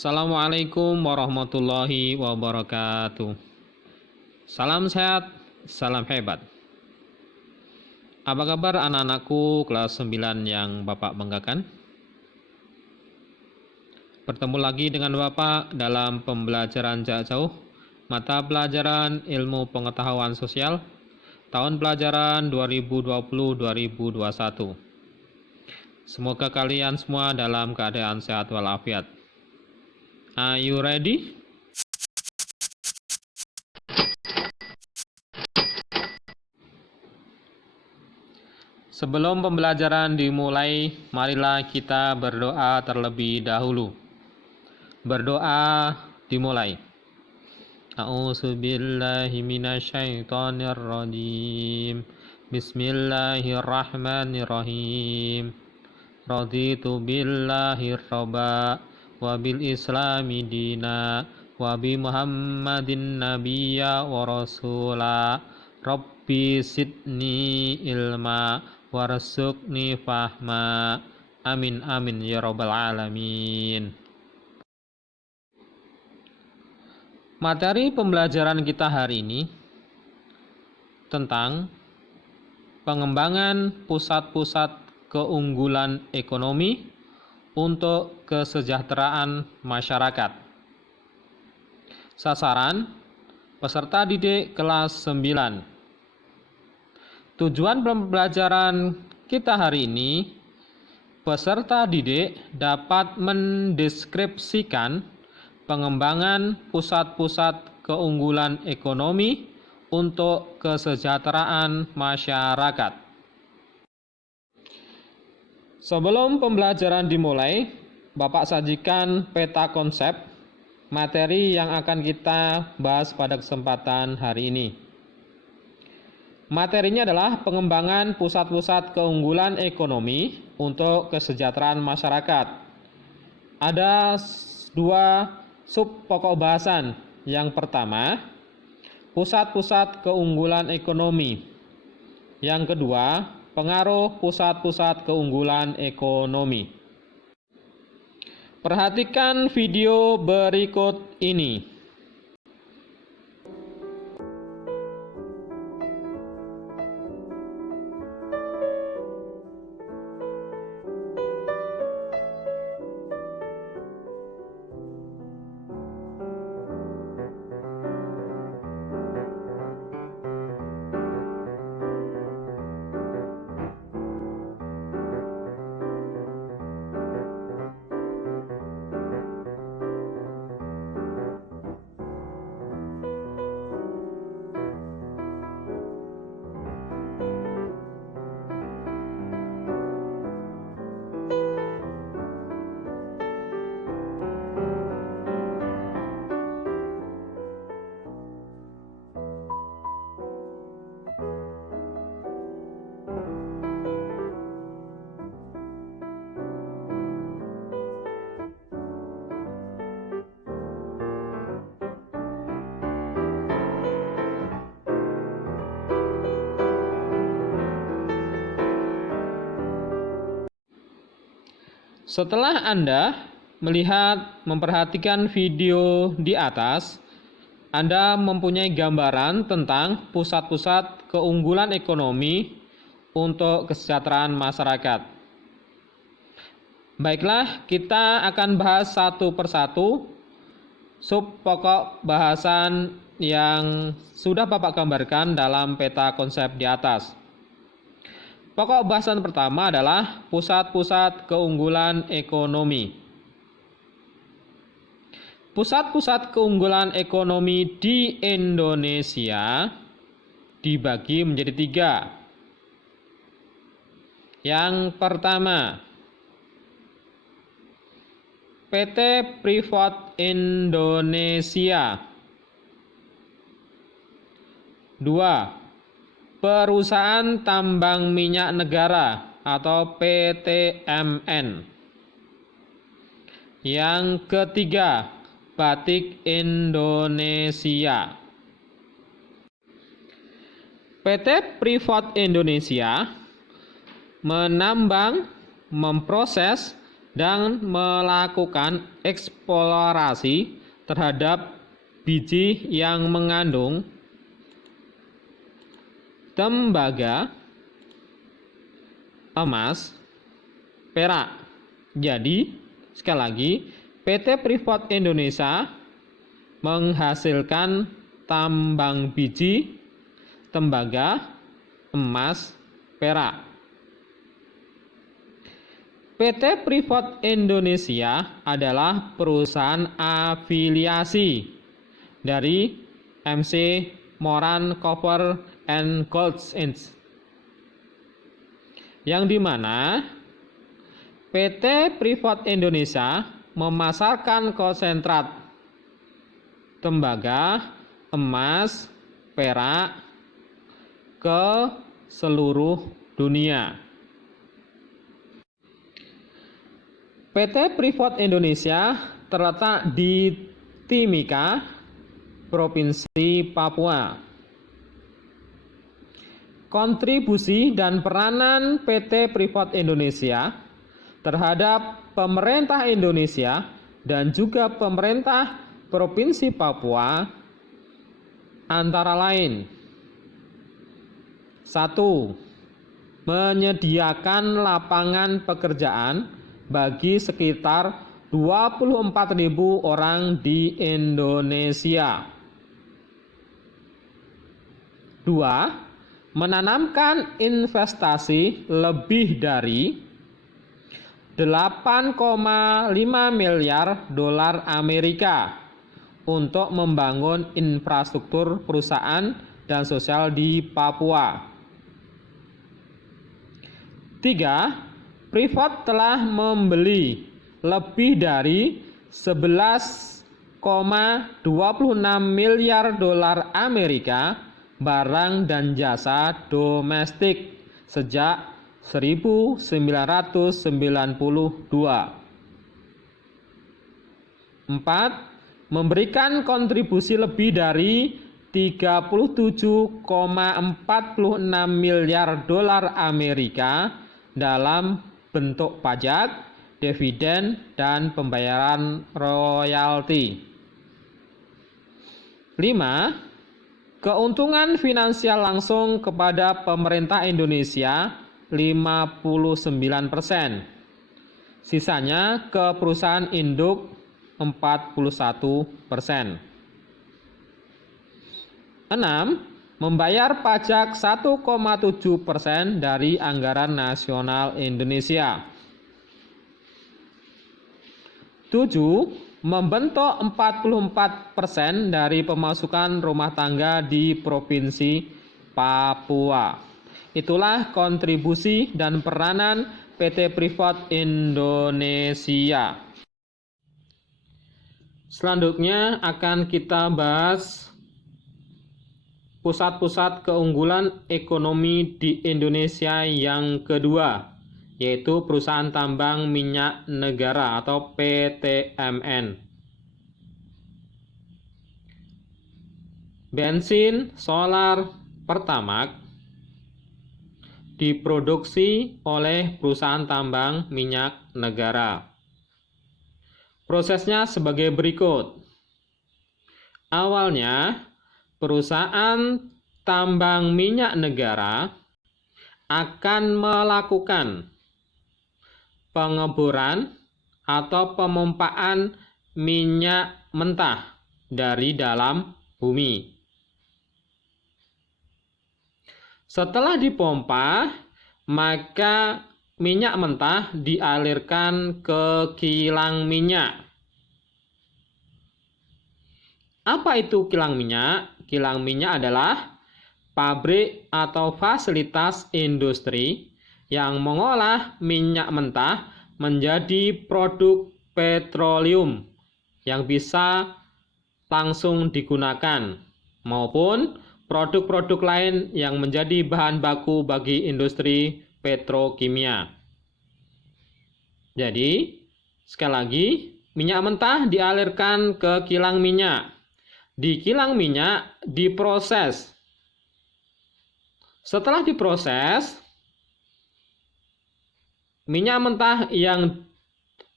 Assalamualaikum warahmatullahi wabarakatuh. Salam sehat, salam hebat. Apa kabar anak-anakku kelas 9 yang Bapak banggakan? Bertemu lagi dengan Bapak dalam pembelajaran jarak jauh, mata pelajaran ilmu pengetahuan sosial, tahun pelajaran 2020-2021. Semoga kalian semua dalam keadaan sehat walafiat. Are you ready? Sebelum pembelajaran dimulai, marilah kita berdoa terlebih dahulu. Berdoa dimulai. A'udzubillahi minasyaitonirrajim. Bismillahirrahmanirrahim. Raditu billahi robba wa bil islami dina wa bi muhammadin nabiyya wa rasula. Rabbi sidni ilma warzuqni fahma. Amin amin ya rabbal alamin. Materi pembelajaran kita hari ini tentang pengembangan pusat-pusat keunggulan ekonomi untuk kesejahteraan masyarakat. Sasaran peserta didik kelas 9. Tujuan pembelajaran kita hari ini, peserta didik dapat mendeskripsikan pengembangan pusat-pusat keunggulan ekonomi untuk kesejahteraan masyarakat. Sebelum pembelajaran dimulai, Bapak sajikan peta konsep materi yang akan kita bahas pada kesempatan hari ini. Materinya adalah pengembangan pusat-pusat keunggulan ekonomi untuk kesejahteraan masyarakat. Ada dua sub pokok bahasan. Yang pertama, pusat-pusat keunggulan ekonomi. Yang kedua, pengaruh pusat-pusat keunggulan ekonomi. Perhatikan video berikut ini. Setelah Anda memperhatikan video di atas, Anda mempunyai gambaran tentang pusat-pusat keunggulan ekonomi untuk kesejahteraan masyarakat. Baiklah, kita akan bahas satu persatu sub pokok bahasan yang sudah Bapak gambarkan dalam peta konsep di atas. Pokok bahasan pertama adalah pusat-pusat keunggulan ekonomi. Pusat-pusat keunggulan ekonomi di Indonesia dibagi menjadi 3. Yang pertama, PT Freeport Indonesia. 2. Perusahaan Tambang Minyak Negara atau PTMN. Yang ketiga, Batik Indonesia. PT Freeport Indonesia menambang, memproses, dan melakukan eksplorasi terhadap biji yang mengandung tembaga, emas, perak. Jadi, sekali lagi, PT Freeport Indonesia menghasilkan tambang biji, tembaga, emas, perak. PT Freeport Indonesia adalah perusahaan afiliasi dari MC Moran Copper and Gold Inc. Yang dimana PT Freeport Indonesia memasarkan konsentrat tembaga, emas, perak ke seluruh dunia. PT Freeport Indonesia terletak di Timika, Provinsi Papua. Kontribusi dan peranan PT Freeport Indonesia terhadap pemerintah Indonesia dan juga pemerintah Provinsi Papua antara lain: 1. Menyediakan lapangan pekerjaan bagi sekitar 24.000 orang di Indonesia. 2. Menanamkan investasi lebih dari 8,5 miliar dolar Amerika untuk membangun infrastruktur perusahaan dan sosial di Papua. 3. Freeport telah membeli lebih dari 11,26 miliar dolar Amerika barang dan jasa domestik sejak 1992. 4. Memberikan kontribusi lebih dari 37,46 miliar dolar Amerika dalam bentuk pajak, dividen, dan pembayaran royalti. 5. Keuntungan finansial langsung kepada pemerintah Indonesia 59%. Sisanya ke perusahaan induk 41%. 6. Membayar pajak 1,7% dari anggaran nasional Indonesia. 7. Membentuk 44% dari pemasukan rumah tangga di Provinsi Papua. Itulah kontribusi dan peranan PT Freeport Indonesia. Selanjutnya akan kita bahas pusat-pusat keunggulan ekonomi di Indonesia yang kedua, yaitu perusahaan tambang minyak negara atau PTMN. Bensin, solar, Pertamax diproduksi oleh perusahaan tambang minyak negara. Prosesnya sebagai berikut. Awalnya, perusahaan tambang minyak negara akan melakukan pengeboran atau pemompaan minyak mentah dari dalam bumi. Setelah dipompa, maka minyak mentah dialirkan ke kilang minyak. Apa itu kilang minyak? Kilang minyak adalah pabrik atau fasilitas industri yang mengolah minyak mentah menjadi produk petroleum yang bisa langsung digunakan, maupun produk-produk lain yang menjadi bahan baku bagi industri petrokimia. Jadi, sekali lagi, minyak mentah dialirkan ke kilang minyak. Di kilang minyak diproses. Setelah diproses, minyak mentah yang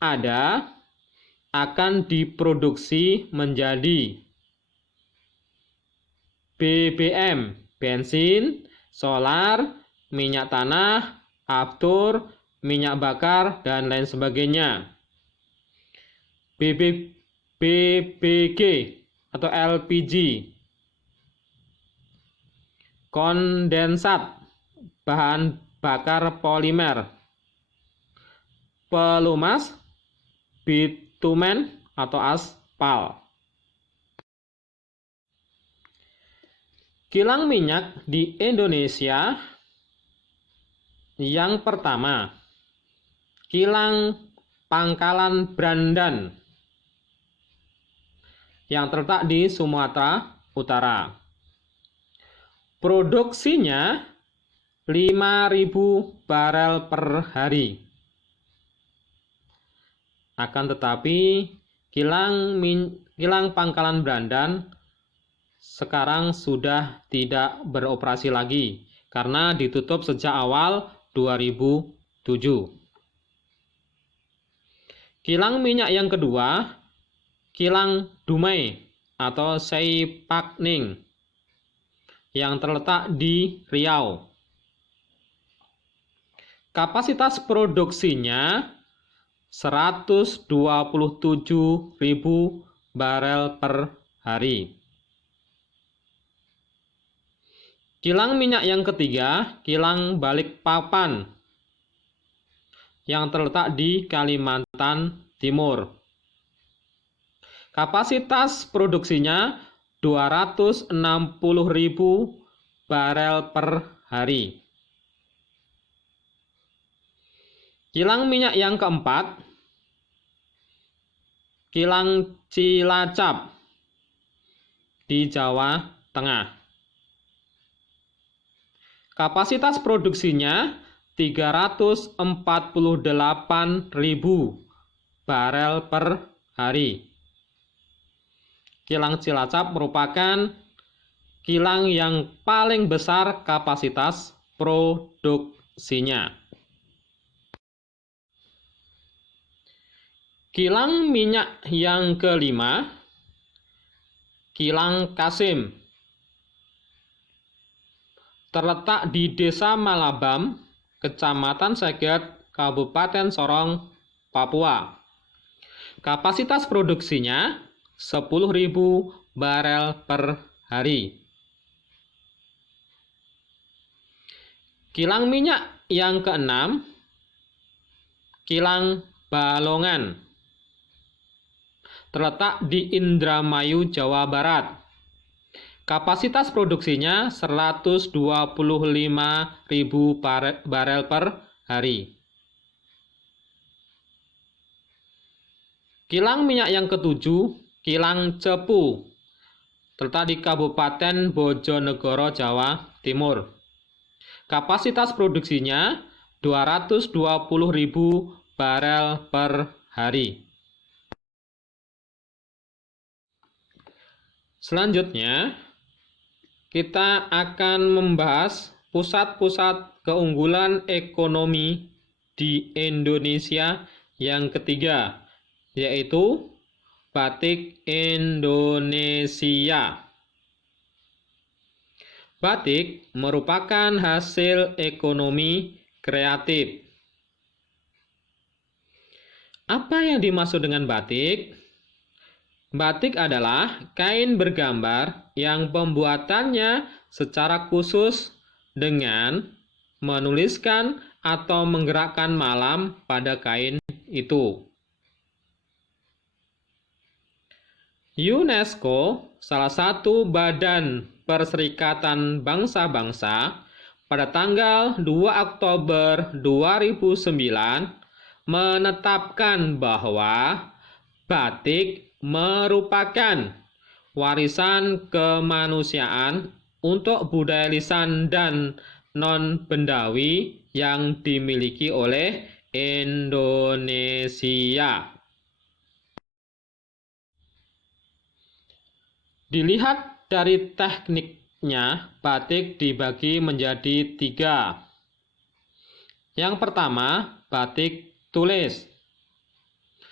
ada akan diproduksi menjadi BBM, bensin, solar, minyak tanah, aftur, minyak bakar, dan lain sebagainya. BBG atau LPG, kondensat, bahan bakar polimer, pelumas, bitumen atau aspal. Kilang minyak di Indonesia yang pertama, kilang Pangkalan Brandan yang terletak di Sumatera Utara. Produksinya 5.000 barel per hari. Akan tetapi kilang Pangkalan Brandan sekarang sudah tidak beroperasi lagi karena ditutup sejak awal 2007. Kilang minyak yang kedua, Kilang Dumai atau Seipakning yang terletak di Riau. Kapasitas produksinya 127.000 barel per hari. Kilang minyak yang ketiga, Kilang Balikpapan yang terletak di Kalimantan Timur. Kapasitas produksinya 260.000 barel per hari. Kilang minyak yang keempat, Kilang Cilacap di Jawa Tengah. Kapasitas produksinya 348.000 barel per hari. Kilang Cilacap merupakan kilang yang paling besar kapasitas produksinya. Kilang minyak yang kelima, Kilang Kasim, terletak di Desa Malabam, Kecamatan Seget, Kabupaten Sorong, Papua. Kapasitas produksinya 10.000 barel per hari. Kilang minyak yang keenam, Kilang Balongan, terletak di Indramayu, Jawa Barat. Kapasitas produksinya 125.000 barel per hari. Kilang minyak yang ketujuh, Kilang Cepu, terletak di Kabupaten Bojonegoro, Jawa Timur. Kapasitas produksinya 220.000 barel per hari. Selanjutnya, kita akan membahas pusat-pusat keunggulan ekonomi di Indonesia yang ketiga, yaitu Batik Indonesia. Batik merupakan hasil ekonomi kreatif. Apa yang dimaksud dengan batik? Batik adalah kain bergambar yang pembuatannya secara khusus dengan menuliskan atau menggerakkan malam pada kain itu. UNESCO, salah satu badan Perserikatan Bangsa-Bangsa, pada tanggal 2 Oktober 2009 menetapkan bahwa batik merupakan warisan kemanusiaan untuk budaya lisan dan non-bendawi yang dimiliki oleh Indonesia. Dilihat dari tekniknya, batik dibagi menjadi 3. Yang pertama, batik tulis.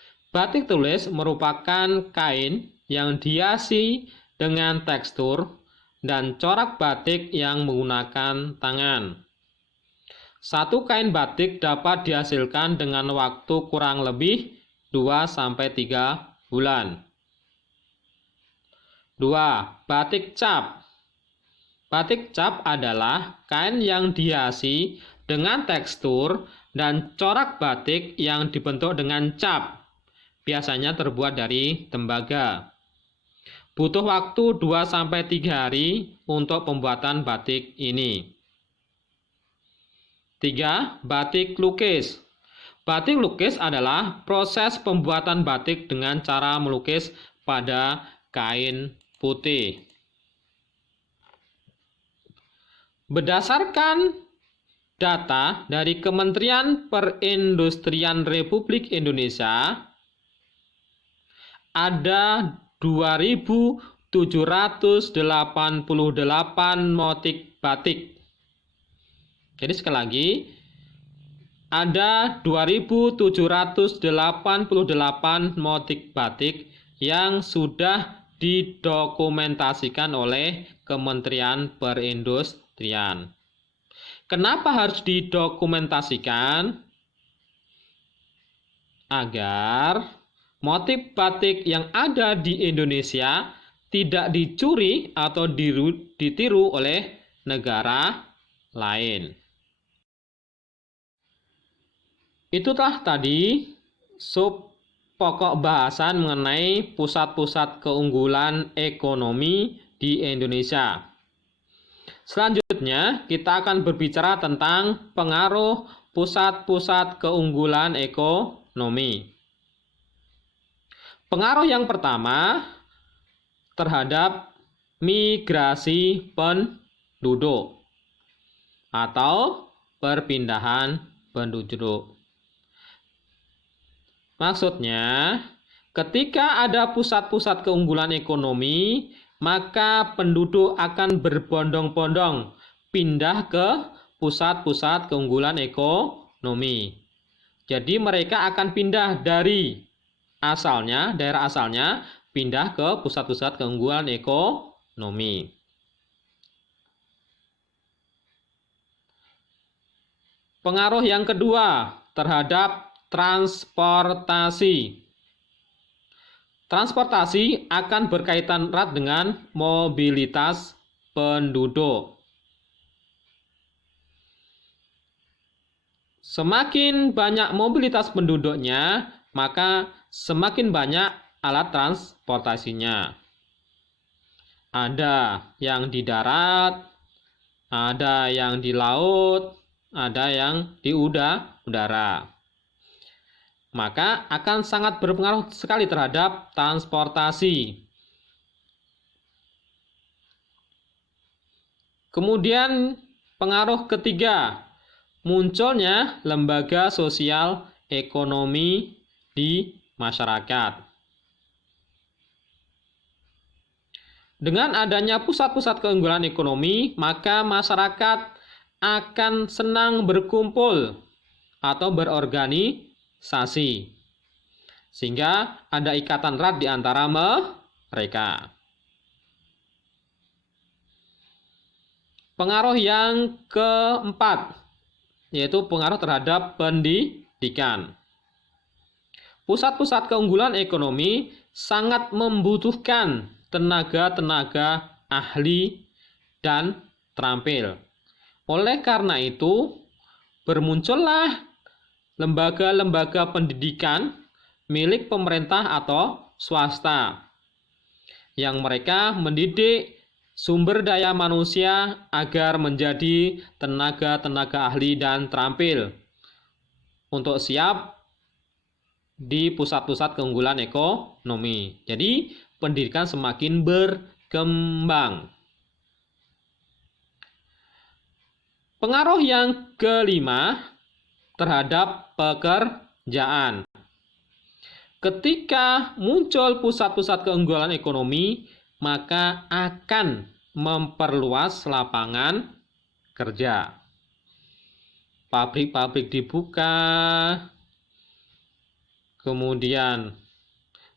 Batik tulis merupakan kain yang dihiasi dengan tekstur dan corak batik yang menggunakan tangan. Satu kain batik dapat dihasilkan dengan waktu kurang lebih 2-3 bulan. 2. Batik cap. Batik cap adalah kain yang dihiasi dengan tekstur dan corak batik yang dibentuk dengan cap. Biasanya terbuat dari tembaga. Butuh waktu 2-3 hari untuk pembuatan batik ini. 3. Batik lukis. Batik lukis adalah proses pembuatan batik dengan cara melukis pada kain putih. Berdasarkan data dari Kementerian Perindustrian Republik Indonesia, ada 2.788 motif batik. Jadi sekali lagi, ada 2.788 motif batik yang sudah didokumentasikan oleh Kementerian Perindustrian. Kenapa harus didokumentasikan? Agar motif batik yang ada di Indonesia tidak dicuri atau ditiru oleh negara lain. Itulah tadi sub pokok bahasan mengenai pusat-pusat keunggulan ekonomi di Indonesia. Selanjutnya, kita akan berbicara tentang pengaruh pusat-pusat keunggulan ekonomi. Pengaruh yang pertama terhadap migrasi penduduk atau perpindahan penduduk. Maksudnya, ketika ada pusat-pusat keunggulan ekonomi, maka penduduk akan berbondong-bondong pindah ke pusat-pusat keunggulan ekonomi. Jadi mereka akan pindah dari daerah asalnya, pindah ke pusat-pusat keunggulan ekonomi. Pengaruh yang kedua terhadap transportasi. Transportasi akan berkaitan erat dengan mobilitas penduduk. Semakin banyak mobilitas penduduknya, maka semakin banyak alat transportasinya. Ada yang di darat, ada yang di laut, ada yang di udara. Maka akan sangat berpengaruh sekali terhadap transportasi. Kemudian pengaruh ketiga, munculnya lembaga sosial ekonomi di masyarakat. Dengan adanya pusat-pusat keunggulan ekonomi, maka masyarakat akan senang berkumpul atau berorganisasi, sehingga ada ikatan erat di antara mereka. Pengaruh yang keempat, yaitu pengaruh terhadap pendidikan. Pusat-pusat keunggulan ekonomi sangat membutuhkan tenaga-tenaga ahli dan terampil. Oleh karena itu, bermuncullah lembaga-lembaga pendidikan milik pemerintah atau swasta yang mereka mendidik sumber daya manusia agar menjadi tenaga-tenaga ahli dan terampil untuk siap di pusat-pusat keunggulan ekonomi. Jadi, pendidikan semakin berkembang. Pengaruh yang kelima terhadap pekerjaan. Ketika muncul pusat-pusat keunggulan ekonomi, maka akan memperluas lapangan kerja. Pabrik-pabrik dibuka, kemudian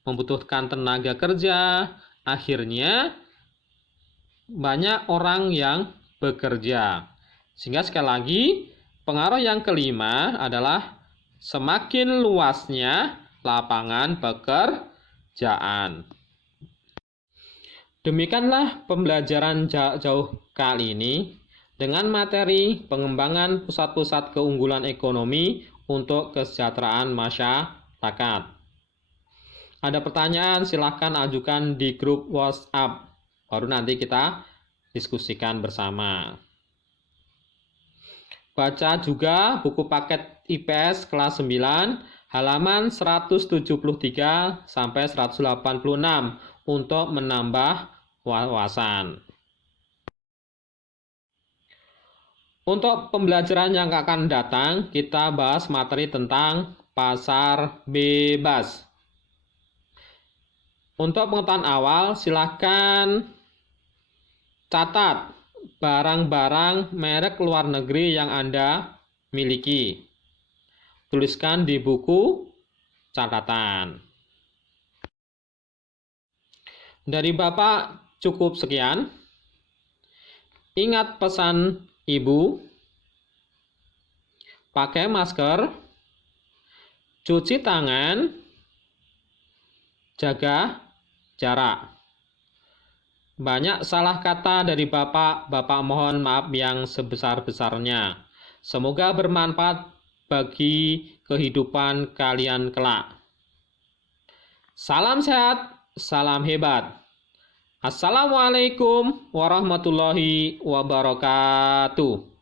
membutuhkan tenaga kerja, akhirnya banyak orang yang bekerja. Sehingga sekali lagi, pengaruh yang kelima adalah semakin luasnya lapangan pekerjaan. Demikianlah pembelajaran jauh kali ini dengan materi pengembangan pusat-pusat keunggulan ekonomi untuk kesejahteraan masyarakat. Ada pertanyaan silahkan ajukan di grup WhatsApp, baru nanti kita diskusikan bersama. Baca juga buku paket IPS kelas 9 halaman 173 sampai 186 untuk menambah wawasan. Untuk pembelajaran yang akan datang, kita bahas materi tentang pasar bebas. Untuk pengetahuan awal, silakan catat barang-barang merek luar negeri yang Anda miliki. Tuliskan di buku catatan. Dari Bapak cukup sekian. Ingat pesan Ibu, pakai masker, cuci tangan, jaga jarak. Banyak salah kata dari Bapak mohon maaf yang sebesar-besarnya. Semoga bermanfaat bagi kehidupan kalian kelak. Salam sehat, salam hebat. Assalamualaikum warahmatullahi wabarakatuh.